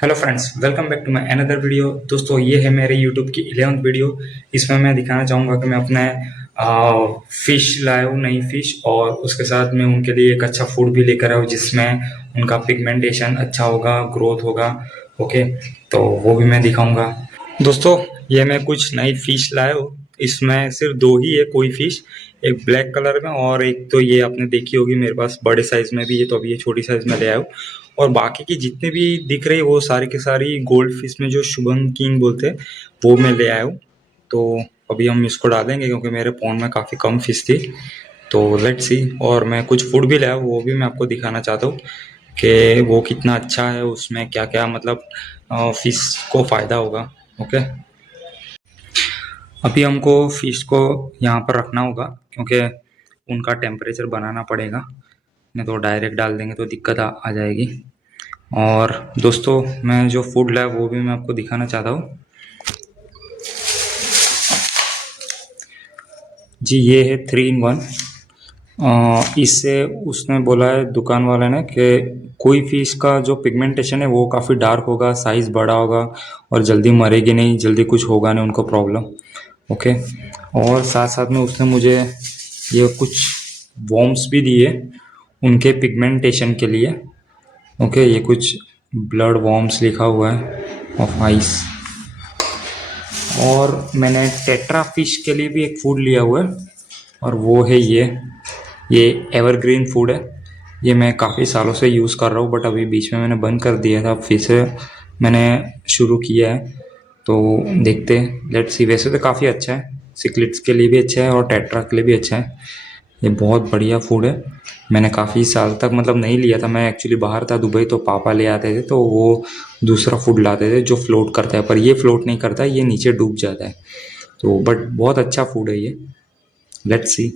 Hello friends, welcome back to my another video. दोस्तों, ये है मेरे यूट्यूब की 11th वीडियो। इसमें मैं दिखाना चाहूँगा कि मैं अपने फिश लाया हूँ, नई फिश, और उसके साथ में उनके लिए एक अच्छा फूड भी लेकर आया हूँ जिसमें उनका पिगमेंटेशन अच्छा होगा, ग्रोथ होगा। ओके, तो वो भी मैं दिखाऊंगा। दोस्तों, ये मैं कुछ नई फिश लाया हूँ। इसमें सिर्फ दो ही है कोई फिश, एक ब्लैक कलर में और एक तो ये आपने देखी होगी मेरे पास बड़े साइज में भी है, तो अभी ये छोटी साइज में ले आया हूँ। और बाकी की जितने भी दिख रही है वो सारी की सारी गोल्ड फिश में जो शुभम किंग बोलते हैं वो मैं ले आया हूँ। तो अभी हम इसको डालेंगे क्योंकि मेरे पॉन्ड में काफ़ी कम फिश थी। तो लेट्स सी। और मैं कुछ फूड भी लाया हूँ, वो भी मैं आपको दिखाना चाहता हूँ कि वो कितना अच्छा है, उसमें क्या क्या मतलब फिश को फ़ायदा होगा। ओके, अभी हमको फिश को यहाँ पर रखना होगा क्योंकि उनका टेम्परेचर बनाना पड़ेगा, नहीं तो डायरेक्ट डाल देंगे तो दिक्कत आ जाएगी। और दोस्तों, मैं जो फूड लाया वो भी मैं आपको दिखाना चाहता हूँ। जी, ये है 3 in 1। इससे उसने बोला है दुकान वाले ने कि कोई फिश का जो पिगमेंटेशन है वो काफ़ी डार्क होगा, साइज़ बड़ा होगा और जल्दी मरेगी नहीं, जल्दी कुछ होगा नहीं उनको प्रॉब्लम। ओके, और साथ साथ में उसने मुझे ये कुछ वॉर्म्स भी दिए उनके पिगमेंटेशन के लिए। ओके, ये कुछ ब्लड वॉर्म्स लिखा हुआ है ऑफ आइस। और मैंने टेट्रा फिश के लिए भी एक फूड लिया हुआ है, और वो है ये एवरग्रीन फूड है। ये मैं काफ़ी सालों से यूज़ कर रहा हूँ, बट अभी बीच में मैंने बंद कर दिया था, फिर से मैंने शुरू किया है। तो देखते हैं, लेट्स सी। वैसे तो काफ़ी अच्छा है, सिक्लिट्स के लिए भी अच्छा है और टेट्रा के लिए भी अच्छा है। ये बहुत बढ़िया फूड है। मैंने काफ़ी साल तक मतलब नहीं लिया था, मैं एक्चुअली बाहर था दुबई, तो पापा ले आते थे तो वो दूसरा फूड लाते थे जो फ्लोट करता है, पर ये फ्लोट नहीं करता, ये नीचे डूब जाता है। तो बट बहुत अच्छा फूड है ये। Let's see.